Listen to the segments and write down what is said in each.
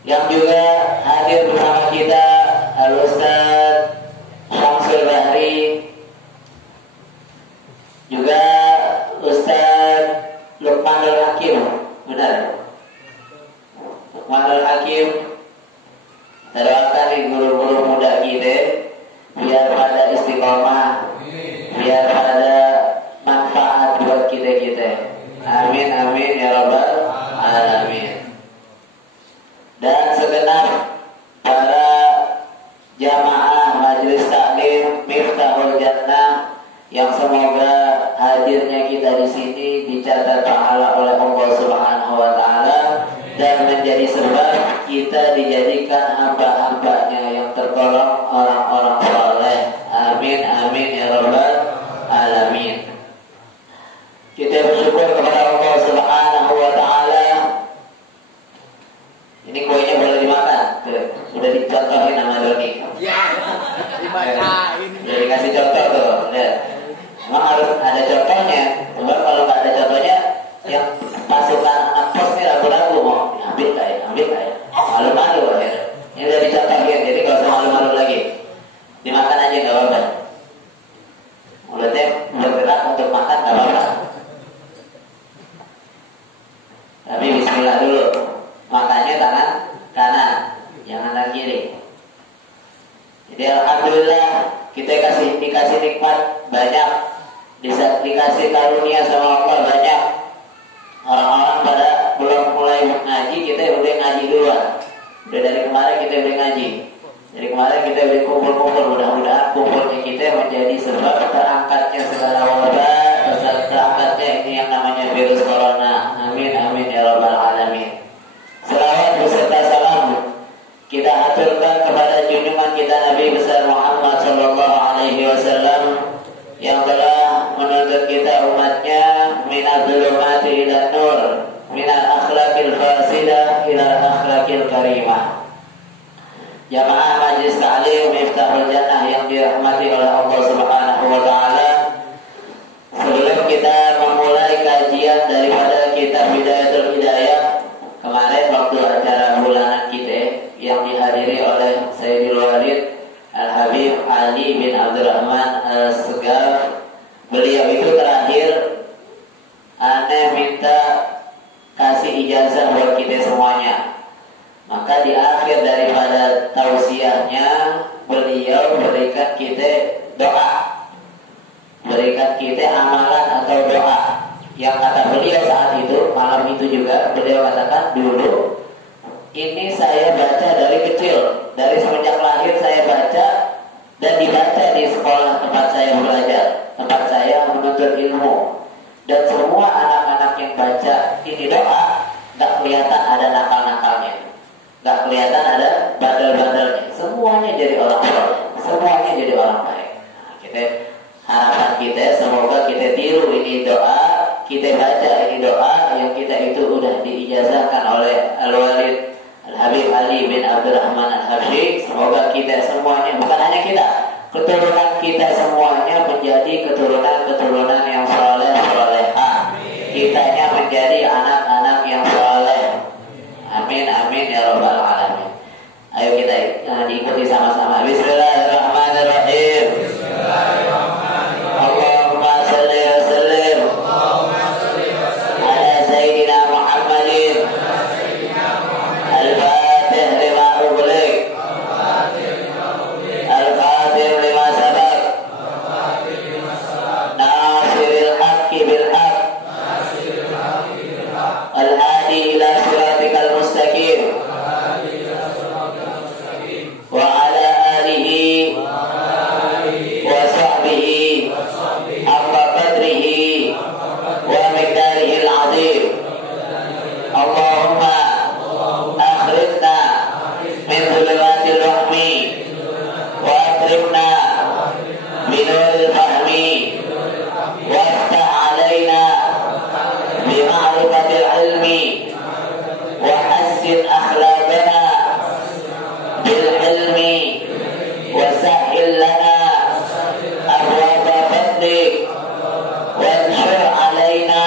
yang juga hadir bersama kita Al-Ustaz Syamsul Bahri, juga Ustaz Luqmanul Hakim, benar? Luqmanul Hakim, kita doakan guru-guru muda kita biar pada istiqomah, biar pada manfaat buat kita. Amin amin ya rabbal alamin. Dan segenap para jamaah Majelis Taklim Miftahul Jannah yang semoga hadirnya kita di sini dicatat pahala oleh Allah Subhanahu wa taala dan menjadi sebab kita dijadikan hamba-hambanya yang tertolong orang-orang saleh. Amin amin ya rabbal alamin. Kita bersyukur kepada Allah Subhanahu wa taala. Ini kuenya boleh dimakan. Tuh, sudah dicontohin sama Doni. Ya, dimakan. Sudah dikasih contoh tuh. Lihat. Emang harus ada contohnya. Sebab kalau nggak ada contohnya, yang pasukan anak kos ini ragu-ragu mau ambil kayak, malu-malu ya. Ini udah dicontohin, jadi nggak usah malu-malu lagi. Dimakan aja nggak apa-apa. Mulutnya bergerak untuk makan nggak apa-apa. Tapi bismillah dulu. Makannya tangan kanan, jangan tangan kiri. Jadi alhamdulillah kita dikasih nikmat banyak, dikasih karunia sama Allah banyak. Orang-orang pada belum mulai ngaji, kita udah ngaji duluan. Udah dari kemarin kita udah ngaji. Dari kemarin kita udah kumpul-kumpul. Mudah-mudahan kumpulnya kita menjadi sebab terangkatnya segala wabah, terangkatnya ini yang namanya virus corona. Amin amin ya rabbal alamin. Selawat beserta salam kita aturkan kepada junjungan kita Nabi besar Muhammad sallallahu alaihi wasallam yang telah menuntut kita umatnya minal zulumati ila nur, minal akhlaqil fasidah ila akhlaqil karimah. Jamaah Majelis Taklim Miftahul Jannah yang dirahmati oleh Allah Subhanahu wa taala. Sebelum kita memulai kajian daripada kitab Bidayatul Hidayah, kemarin waktu acara bulanan kita yang dihadiri oleh Sayyidil Walid Al-Habib Ali bin Abdurrahman Al-Segaf, beliau itu terakhir aneh minta kasih ijazah buat kita semuanya. Maka di akhir daripada tausiahnya beliau berikan kita doa, berikan kita amalan atau doa yang kata beliau saat itu, malam itu juga beliau katakan, dulu ini saya baca dari kecil, dari semenjak lahir saya baca dan dibaca di sekolah tempat saya belajar, tempat saya menuntut ilmu. Dan semua anak-anak yang baca ini doa, gak kelihatan ada nakal-nakalnya, gak kelihatan ada bandel-bandelnya. Semuanya jadi orang baik, semuanya jadi orang baik. Nah, harapan kita semoga kita tiru ini doa, kita baca ini doa yang kita itu udah diijazahkan oleh Al-Walid Al-Habib Ali bin Abdurrahman Al-Habsyi. Semoga kita semuanya, bukan hanya kita, keturunan kita semuanya menjadi keturunan yang saleh-salehah. Kitanya menjadi anak-anak yang saleh. Amin amin ya rabbal alamin. Ayo kita diikuti sama-sama. Bismillahirrahmanirrahim. Allahumma salli wa sallim ala sayyidina Muhammadin al-fatih lima ughliq al-khatim lima sabaq nasiril haqqi bil haqq al-hadi ila siratikal mustaqim wa ala alihi wa sahbihi haqqa qadrihi wa miqdarihi al-azim. Allahumma akhrijna min dhulumatil wahmi wa akrimna binuril fahmi waftah alaina bima'rifatil ilmi wa hassin akhlaqana bil ilmi wa sahhil lana abwaaba fadlik wa anshur alaina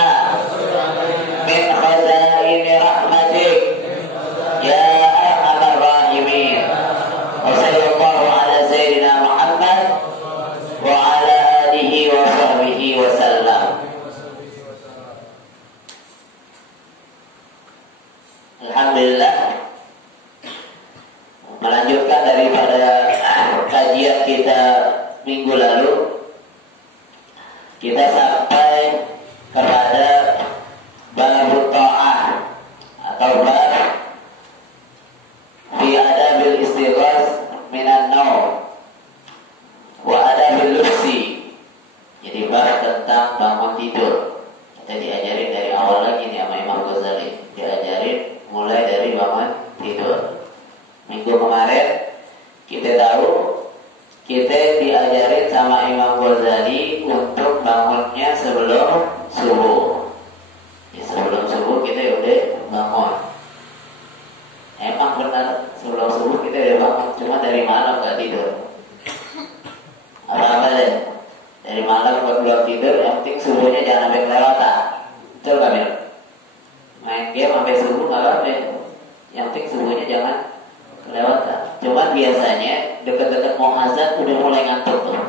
min khazaini rahmatik ya arhamar Alhamdulillah, melanjutkan daripada kajian kita minggu lalu, kita sampai kepada bab ta'ah atau bab fi adabil istighas minan naum wa adabil lubsi. Jadi bab tentang bangun tidur. Kita diajarin dari awal lagi nih sama Imam Ghazali, diajarin mulai dari bangun tidur. Minggu kemarin kita tahu kita diajarin sama Imam Ghazali untuk bangunnya sebelum subuh. Ya, sebelum subuh kita udah bangun. Emang benar sebelum subuh kita udah bangun, cuma dari malam gak tidur. Apa-apa deh. Dari malam buat belum tidur, yang penting subuhnya jangan sampai kelewatan. Betul gak, Mil? Main game sampai subuh gak apa-apa. Yang penting subuhnya jangan kelewatan. Cuman biasanya deket-deket mau azan udah mulai ngantuk tuh.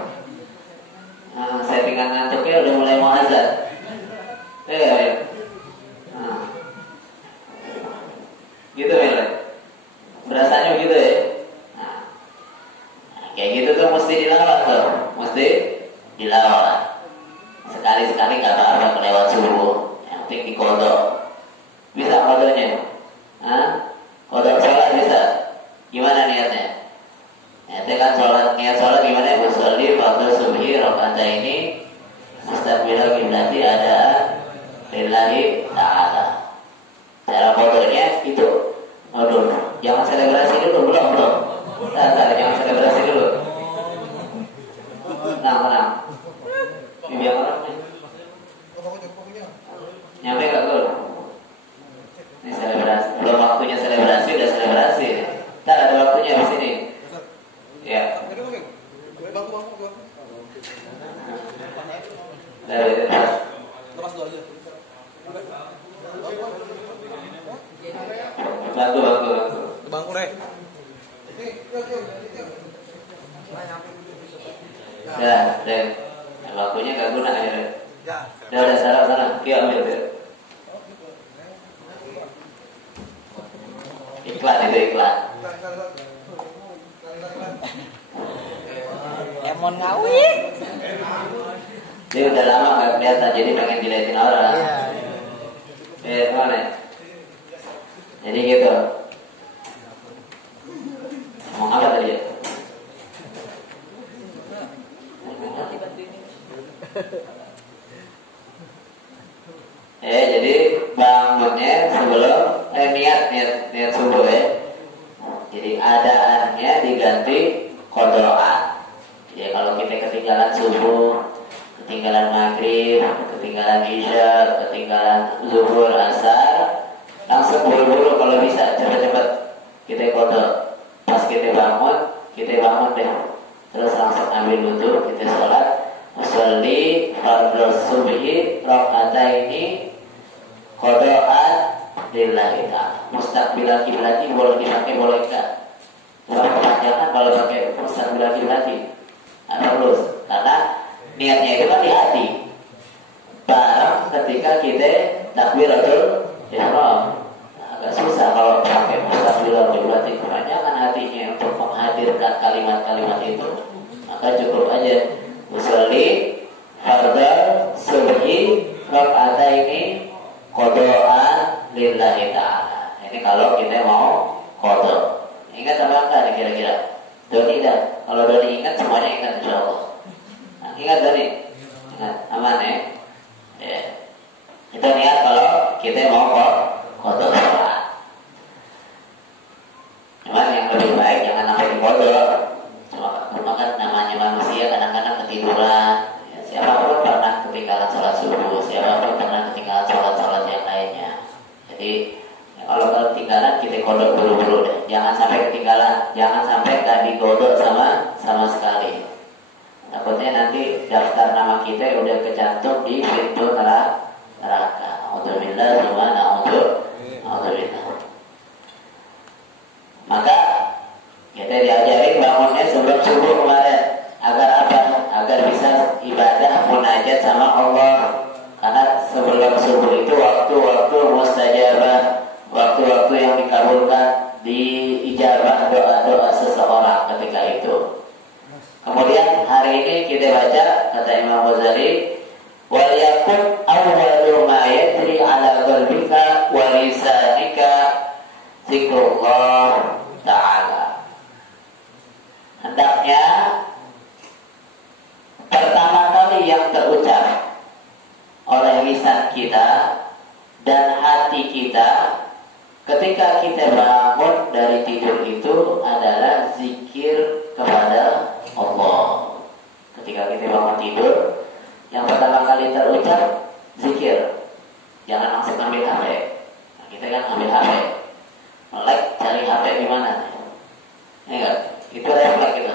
Nah, settingan ngantuknya udah mulai mau azan. Gitu, Mil? Berasanya begitu ya? Nah, kayak gitu tuh mesti dilawan tuh. Mesti dilawan. Sekali-sekali gak apa-apa kelewat subuh, yang penting dikodok. Bisa kodoknya? Kodok sholat bisa? Gimana niatnya? Niatnya kan niat sholat gimana? Usolli fardhu subhi rakaataini mustaqbilal qiblati ada lillahi ta'ala. Cara kodoknya itu, jangan selebrasi dulu, belum. Jangan selebrasi dulu. Tenang. Biar orang nyampe gak gol? Ini selebrasi. Belum waktunya selebrasi, udah selebrasi. Ntar ada waktunya di sini. Ya. Lepas dulu aja. Bantu. Bangku rek. Ya, deh. Waktunya gak guna akhirnya. Udah sana. Dia ambil dia. Iklan. Emon ngawin. Dia udah lama gak kelihatan, jadi pengen dilihatin orang. Iya. Mana? Jadi gitu. Mau apa tadi ya? Jadi bangunnya sebelum niat subuh ya. Jadi adaannya diganti qadaan. Jadi kalau kita ketinggalan subuh, ketinggalan maghrib, ketinggalan isya, ketinggalan zuhur, asar, langsung buru-buru kalau bisa cepat-cepat kita qada. Pas kita bangun deh. Terus langsung ambil wudu, kita sholat. Usolli fardhu subhi rakaataini qada'an lillahi ta'ala. Mustaqbilal qiblati boleh dipakai boleh enggak? Jangan kalau pakai mustaqbilal qiblati. Harus, karena niatnya itu kan di hati. Barang ketika kita takbiratul ihram. Agak susah kalau pakai mustaqbilal qiblati. Kebanyakan hatinya untuk menghadirkan kalimat-kalimat itu, maka cukup aja usolli fardhu subhi rakaataini qada'an lillahi ta'ala. Ini kalau kita mau qada. Ingat apa enggak nih kira-kira? Doni dah. Kalau Doni ingat semuanya ingat insyaallah. Nah, ingat Doni? Ingat, aman ya? Ya. Kita niat kalau kita mau qada sholat. Cuman yang lebih baik jangan sampai diqada. Cuma kan namanya manusia kadang-kadang ketiduran. Ya, siapapun pernah ketinggalan sholat subuh, siapapun pernah ketinggalan sholat yang lainnya. Jadi kalau ketinggalan kita kodok buru-buru deh. Jangan sampai ketinggalan, jangan sampai gak digodok sama sekali. Takutnya nanti daftar nama kita udah kecantum di pintu neraka. Alhamdulillah, alhamdulillah. Maka kita diajarin bangunnya sebelum subuh kemarin. Agar apa? Agar bisa ibadah munajat sama Allah. Karena sebelum subuh itu waktu-waktu mustajabah, waktu-waktu yang zikrullah ta'ala. Hendaknya pertama kali yang terucap oleh lisan kita dan hati kita ketika kita bangun dari tidur itu adalah zikir kepada Allah. Ketika kita bangun tidur, yang pertama kali terucap zikir. Jangan langsung ambil HP. Nah, kita kan ambil HP, melek cari HP di mana? Enggak, itu refleks gitu.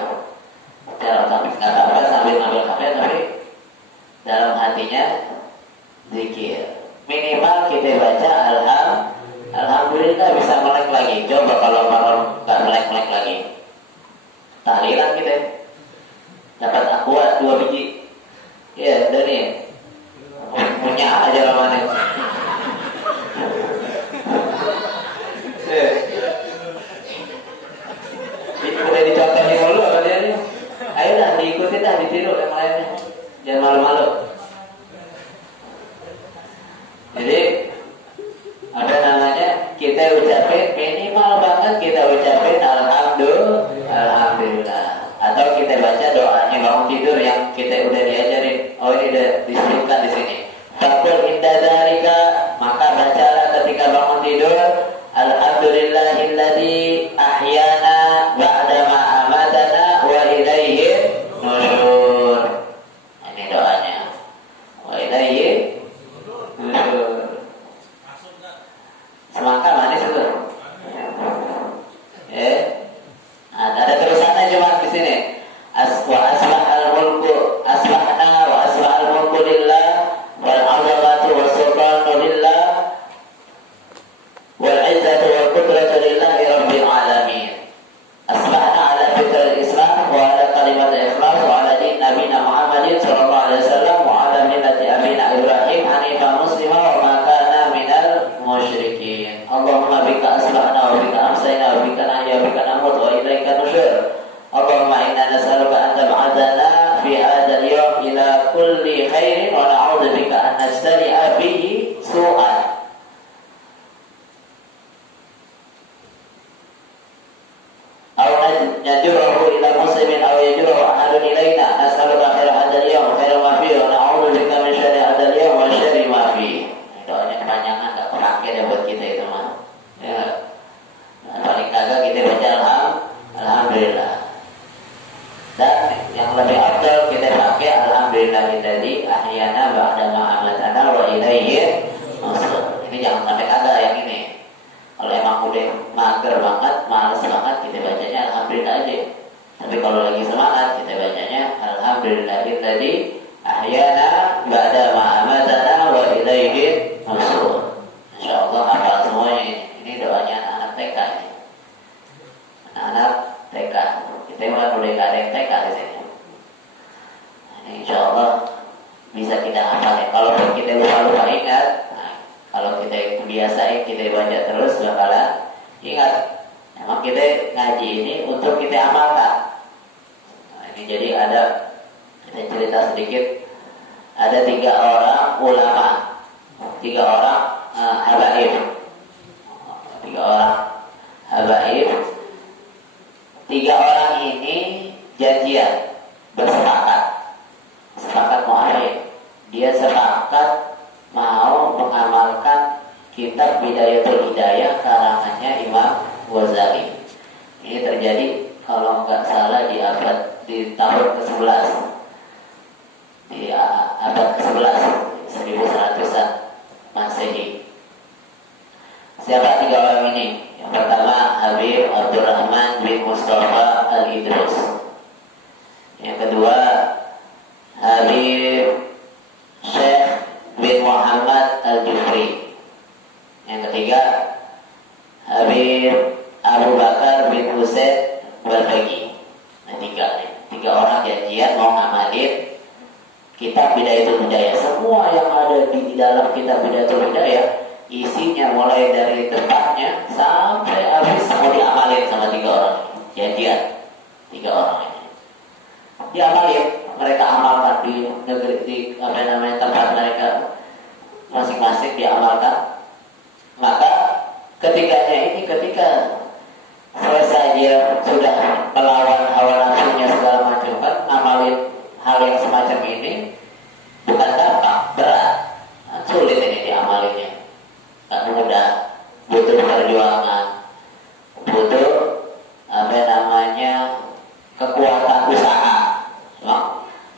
Cara otomatis nggak tahu apa sambil ambil HP, tapi dalam hatinya zikir. Minimal kita baca alhamdulillah bisa melek lagi. Coba kalau malam nggak melek lagi, tahlilan kita dapat akuat 2 biji. Ya, dan ini punya aja namanya. Udah dicontohin dulu apa dia nih? Ayo dah diikuti dah, ditiru yang lainnya. Jangan malu-malu. Jadi ada namanya kita ucapin minimal banget kita ucapin alhamdulillah. Atau kita baca doanya bangun tidur yang kita udah diajarin. Oh ini udah disebutkan di sini. Faqul inda dzalika, maka bacalah ketika bangun tidur alhamdulillahilladzi ahyana ba'da ma amatana wa ilaihi nusyur. Ini doanya. Wa ilaihi nusyur. Semangka manis itu. Ada tulisannya cuma di sini. Asbahna wa asbahal mulku lillah wal 'azamatu was sultanu lillah wal 'izzatu wal qudratu lillahi rabbil alamin. Asbahna ala fitril Islam wa ala kalimat ikhlas wa ala din nabiyina Muhammadin sallallahu alaihi wasallam wa ala millati abina Ibrahim hanifan muslima wa ma kana minal musyrikin. Allahumma bika asbahna wa bika amsayna wa bika nahya wa bika namut wa ilaika nusyur. Allahumma inna nas'aluka an tab'adana fi hadzal yawm ila kulli khairin wa na'udzu bika an nastari'a bihi su'an. Aw najruhu ila muslimin aw yajruhu ahadun ilaina. Nas'aluka khaira hadzal yawm khaira ma fihi wa na'udzu bika min syarri hadzal yawm wa syarri ma fihi. Doanya kepanjangan enggak kepake deh buat kita itu mah. Ya. Paling kagak kita baca alhamdulillah. Dan yang lebih afdal kita pakai alhamdulillahilladzi ahyana ba'da ma amatana wa ilaihi nusyur. Ini jangan sampai kagak yang ini. Kalau emang udah mager banget, malas banget, kita bacanya alhamdulillah aja. Tapi kalau lagi semangat, kita bacanya alhamdulillahilladzi ahyana ba'da ma amatana wa ilaihi nusyur. Insyaallah hafal semuanya ini. Ini doanya anak-anak TK ini. Anak-anak TK. Kita mulai ada yang TK di sini. Ini insyaallah bisa kita hafalin. Kalau kita lupa ingat, kalau kita biasain kita baca terus bakalan ingat. Emang kita ngaji ini untuk kita amalkan. Ini jadi ada kita cerita sedikit. Ada 3 orang ulama, 3 orang habaib, 3 orang habaib. 3 orang ini janjian, sepakat mau apa? Dia sepakat mau mengamalkan kitab Bidayatul Hidayah karangannya Imam Ghazali. Ini terjadi kalau nggak salah di tahun ke-11, di abad ke-11, 1100-an Masehi. Siapa 3 orang ini? Yang pertama Habib Abdurrahman bin Mustafa Al-Idrus. Yang kedua Habib Syekh bin Muhammad Al-Jufri. Yang ketiga Habib Abu Bakar bin Husain Wal-Baqi. Nah, 3 orang janjian mau ngamalin kitab Bidayatul Hidayah. Semua yang ada di dalam kitab Bidayatul Hidayah isinya mulai dari depannya sampai habis mau diamalin sama 3 orang janjian. 3 orang ini diamalin, mereka amalkan di negeri, di tempat mereka masing-masing diamalkan. Maka ketika udah butuh perjuangan, butuh apa namanya kekuatan usaha.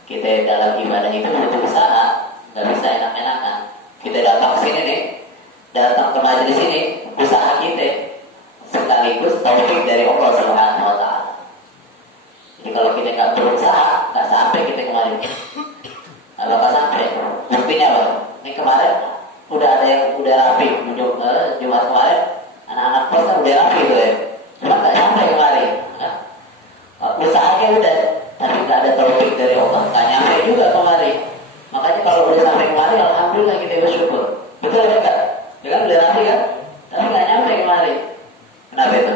Kita dalam ibadah itu butuh usaha, nggak bisa enak-enakan. Kita datang ke sini nih, datang ke majelis ini, usaha kita sekaligus taufik dari Allah Subhanahu Wa Taala. Jadi kalau kita nggak berusaha, nggak sampai kita kemarin. Nggak bakal sampai. Buktinya apa? Ini kemarin udah ada yang udah rapi, Jumat kemarin anak-anak pos kan udah rapi tuh ya. Cuma nggak sampai kemarin. Nah, usahanya udah, tapi nggak ada taufik dari Allah, nggak nyampe juga kemarin. Makanya kalau udah sampai kemarin, alhamdulillah kita bersyukur. Betul ya kan? Ya kan udah rapi kan? Tapi nggak nyampe kemarin. Kenapa itu?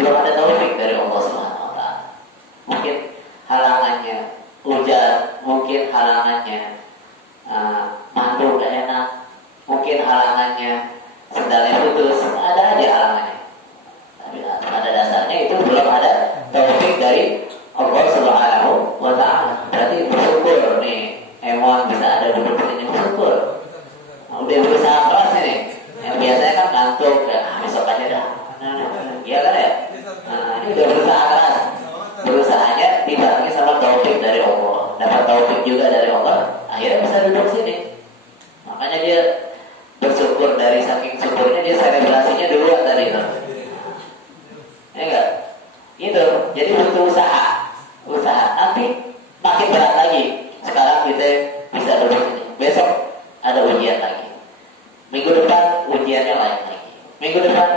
Belum ada taufik dari Allah Subhanahu Wa Taala. Mungkin halangannya hujan, mungkin halangannya mandu gak enak, mungkin halangannya sendalnya putus, ada aja halangannya. Tapi pada dasarnya itu belum ada taufik dari Allah Subhanahu Wa Taala. Berarti bersyukur nih, emon bisa ada duduk sini, bersyukur. Nah, udah berusaha keras ini. Yang biasanya kan ngantuk, ya besok aja dah. Iya kan ya? Nah, ini udah berusaha keras. Berusahanya dibarengi sama taufik dari Allah, dapat taufik juga dari Allah, akhirnya bisa duduk sini. Makanya dia bersyukur, dari saking syukurnya dia selebrasinya duluan tadi itu. Ya enggak? Itu. Jadi butuh usaha. Nanti makin berat lagi. Sekarang kita bisa duduk sini. Besok ada ujian lagi. Minggu depan ujiannya lain lagi. Minggu depan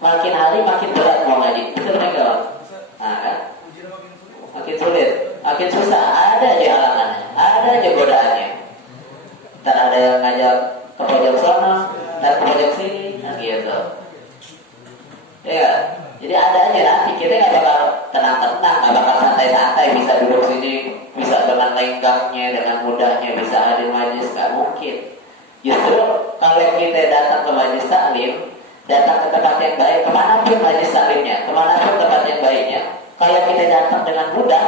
makin hari makin berat mau ngaji. Betul enggak? Nah, kan? Makin sulit, makin susah, ada aja halangannya, ada aja godaannya. Ntar ada yang ngajak ke pojok sana, dan ke pojok sini, nah gitu. Ya, jadi ada aja nanti kita nggak bakal tenang-tenang, nggak bakal santai-santai, bisa duduk sini, bisa dengan lenggangnya, dengan mudahnya bisa hadir majlis, nggak mungkin. Justru kalau kita datang ke majlis taklim, datang ke tempat yang baik, kemanapun majlis taklimnya, kemanapun tempat yang baiknya. Kalau kita datang dengan mudah,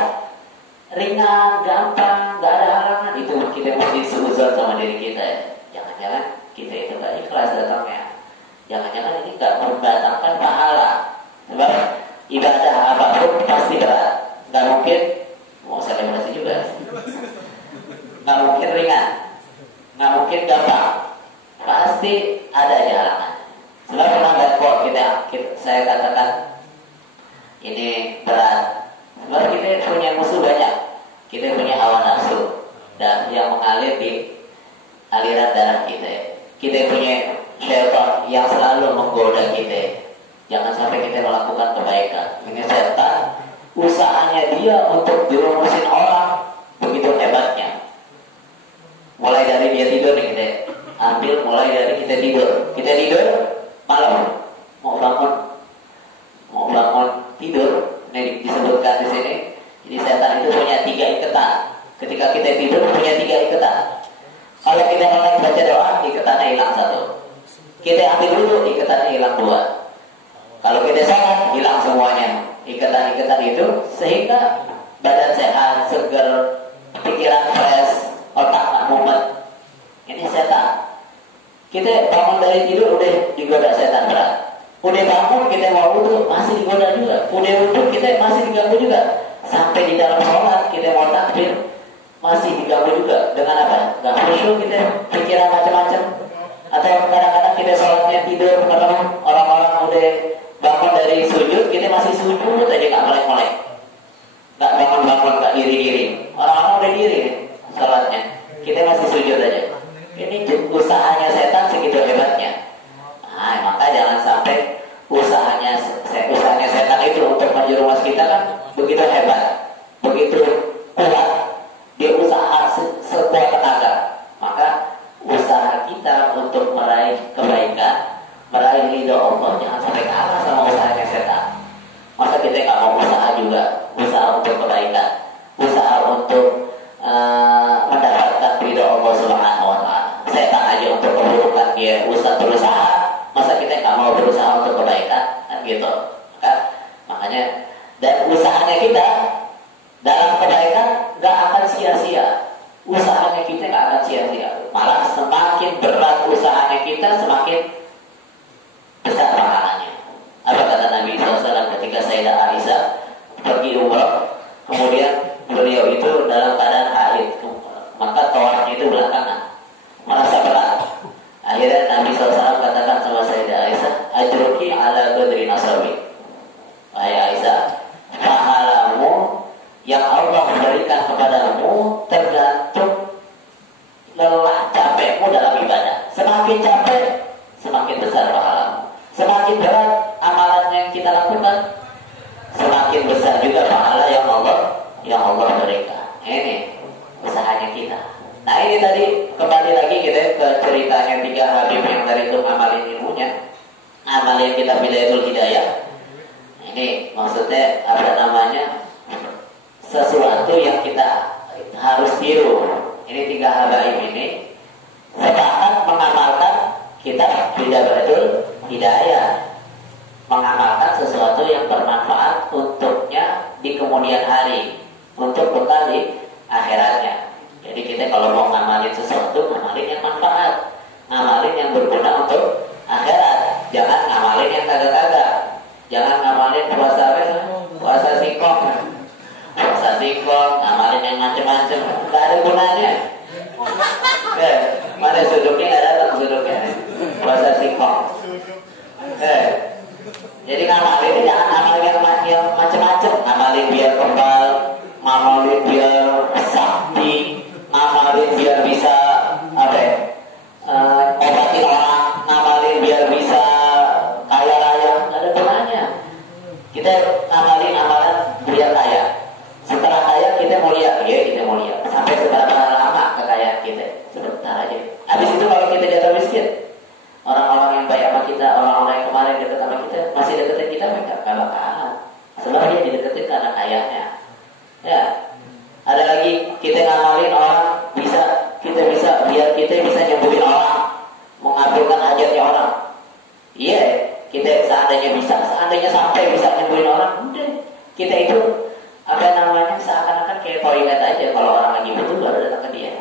ringan, gampang, nggak ada halangan, itu kita mesti seuzon sama diri kita ya. Jangan-jangan kita itu nggak ikhlas datangnya. Jangan-jangan ini nggak mendatangkan pahala. Sebab ibadah apapun pasti berat. Nggak mungkin mau selebrasi juga. Nggak mungkin ringan, nggak mungkin gampang. Pasti ada aja halangan. Sebab pernah nggak kok saya katakan ini berat. Sebab kita punya musuh banyak. Kita punya hawa nafsu dan yang mengalir di aliran darah kita. Kita punya syaitan yang selalu menggoda kita. Jangan sampai kita melakukan kebaikan. Ini setan, usahanya dia untuk dirumusin orang begitu hebatnya. Mulai dari dia tidur nih kita ambil, mulai dari kita tidur. Kita tidur malam mau bangun tidur, ini disebutkan di sini. Jadi setan itu punya 3 ikatan. Ketika kita tidur punya 3 ikatan. Kalau kita mulai baca doa, ikatannya hilang 1. Kita ambil dulu, ikatannya hilang 2. Kalau kita sholat, hilang semuanya ikatan-ikatan itu, sehingga badan sehat, segar, pikiran fresh, otak tak mumet. Ini setan. Kita bangun dari tidur udah digoda setan berat. Udah bangun kita mau wudhu masih digoda juga. Udah wudhu kita masih diganggu juga. Sampai di dalam sholat kita mau takbir masih diganggu juga. Dengan apa? Gak khusyuk kita, pikiran macam-macam. Atau kadang-kadang kita sholatnya tidur, kadang orang-orang udah bangun dari sujud, kita masih sujud aja gak melek-melek, gak bangun-bangun, gak diri-diri. Orang-orang udah diri sholatnya, kita masih sujud aja. Ini usahanya setan segitu hebatnya. Nah, maka jangan sampai usahanya setan itu untuk menjerumus kita kan begitu hebat, begitu kuat. Dia usaha sekuat tenaga. Maka usaha kita untuk meraih kebaikan, meraih ridho Allah, jangan sampai kalah sama usahanya setan. Masa kita nggak mau usaha juga, usaha untuk kebaikan, usaha untuk mendapatkan ridho Allah Subhanahu Wa Taala. Setan aja untuk keburukan dia berusaha, masa kita nggak mau berusaha untuk kebaikan, kan gitu. Makanya dan usahanya kita dalam kebaikan nggak akan sia-sia. Usahanya kita nggak akan sia-sia. Malah semakin berat usahanya kita, semakin semakin berat amalan yang kita lakukan, semakin besar juga pahala yang Allah berikan. Ini usahanya kita. Nah ini tadi kembali lagi kita ke ceritanya 3 Habib yang dari itu ngamalin ilmunya, amalin kita bidayatul hidayah. Ini maksudnya apa namanya, sesuatu yang kita harus tiru. Ini 3 habaib ini sepakat mengamalkan kita bidayatul hidayah, mengamalkan sesuatu yang bermanfaat untuknya di kemudian hari, untuk bekal di akhiratnya. Jadi kita kalau mau ngamalin sesuatu, ngamalin yang manfaat, ngamalin yang berguna untuk akhirat. Jangan ngamalin yang kagak-kagak. Jangan ngamalin puasa singkong, ngamalin yang macam-macam, nggak ada gunanya. Mana suduknya nggak datang suduknya. Puasa singkong. Jadi ngamalin jangan ngamalin yang macam-macam. Ngamalin biar kebal, ngamalin biar sakti, ngamalin biar bisa obatin orang, ngamalin biar bisa kaya raya. Nggak ada gunanya. Kita ngamalin amalan biar kaya. Setelah kaya kita mulia, ya kita mulia. Sampai seberapa lama kekayaan kita? Sebentar aja. Habis itu kalau kita jatuh miskin, orang-orang yang baik sama kita, orang-orang yang kemarin dekat sama kita, masih deketin kita, mereka gak bakalan. Sebab dia dideketin karena kayanya. Ya. Ada lagi kita ngamalin orang kita bisa biar kita bisa nyembuhin orang, mengabulkan hajatnya orang. Iya, kita seandainya sampai bisa nyembuhin orang, udah kita itu seakan-akan kayak toilet aja, kalau orang lagi butuh baru datang ke dia.